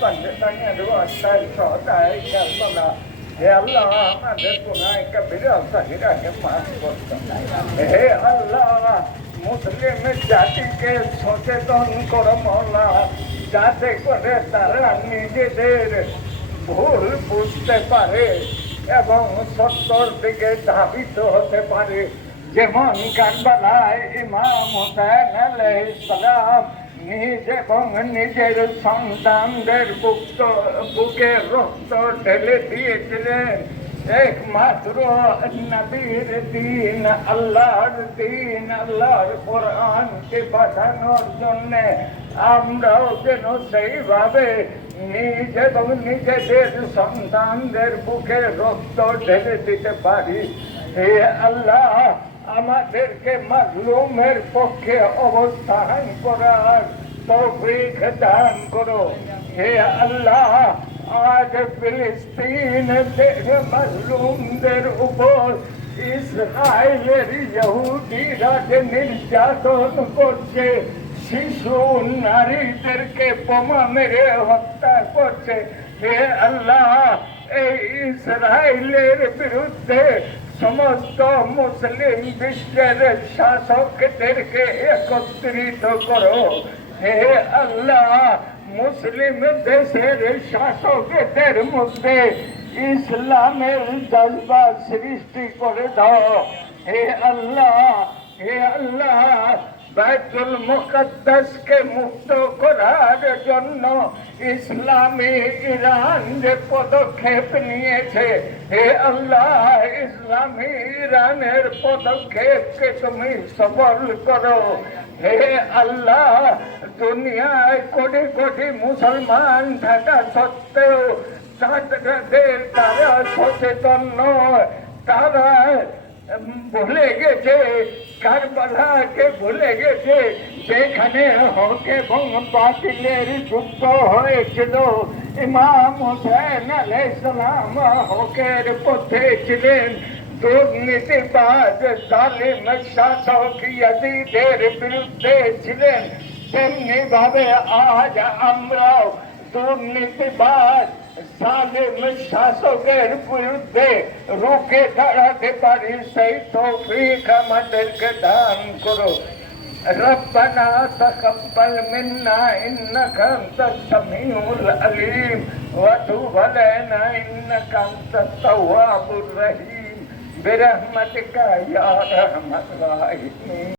pandangannya dua style soal kalau ya Allah আমাদের কোনায় কবিরা সাহিরাকে মাফ করতে হে আল্লাহ মুসলিম জাতিকে সচেতন করো মওলা যাতে করে তারা নিজেদের ভুল বুঝতে পারে এবং সত্যর দিকে ধাবিত হতে পারে যেমন কারবালায় ইমাম হুসাইন আলাইহিস সালাম নিজ এবং নিজের সন্তানদের বুকে রক্ত ঢেলে দিয়েছিলেন একমাত্র নবীর দিন আল্লাহর কোরআনকে বাঁচানোর জন্য আমরাও যেন সেইভাবে নিজ এবং নিজেদের সন্তানদের বুকে রক্ত ঢেলে দিতে পারি হে আল্লাহ আমাদেরকে মাজলুমের পক্ষে অবস্থান করার তৌফিক দান করো হে আল্লাহ আজ ফিলিস্তিনের মাজলুমদের উপর ইসরায়েলের ইহুদিরা যে নির্যাতন করছে শিশু নারীদেরকে বোমা মেরে হত্যা করছে হে আল্লাহ এই ইসরায়েলের বিরুদ্ধে সমস্ত মুসলিম বিশ্বের শাসকদেরকে একত্রিত করো হে আল্লাহ মুসলিম দেশের শাসকদের মধ্যে ইসলামের জজবা সৃষ্টি করে দাও হে আল্লাহ বাইতুল মুকদ্দাসকে মুক্ত করার জন্য ইসলামী ইরান যে পদক্ষেপ নিয়েছে হে আল্লাহ ইসলামী ইরানের পদক্ষেপকে তুমি সফল করো হে আল্লাহ দুনিয়ায় কোটি কোটি মুসলমান থাকা সত্ত্বেও তারা সচেতন নয় তারা ভুলে গেছে কারবালাকে ভুলে গেছে যেখানে হক এবং বাতিলের যুদ্ধ হয়েছিল ইমাম হুসাইন আলাইহিস সালাম হকের পথে ছিলেন দুর্নীতিবাজ জালিম শাসক ইয়াজিদের বিরুদ্ধে ছিলেন তেমনি ভাবে আজ আমরাও দুর্নীতিবাজ জালিম শাসকের বিরুদ্ধে রুখে দাঁড়াতে পারি সেই তৌফিক আমাদেরকে দান করো ربنا تقبل منا إنك أنت السميع العليم وتب علينا إنك أنت التواب الرحيم برحمتك يا أرحم الراحمين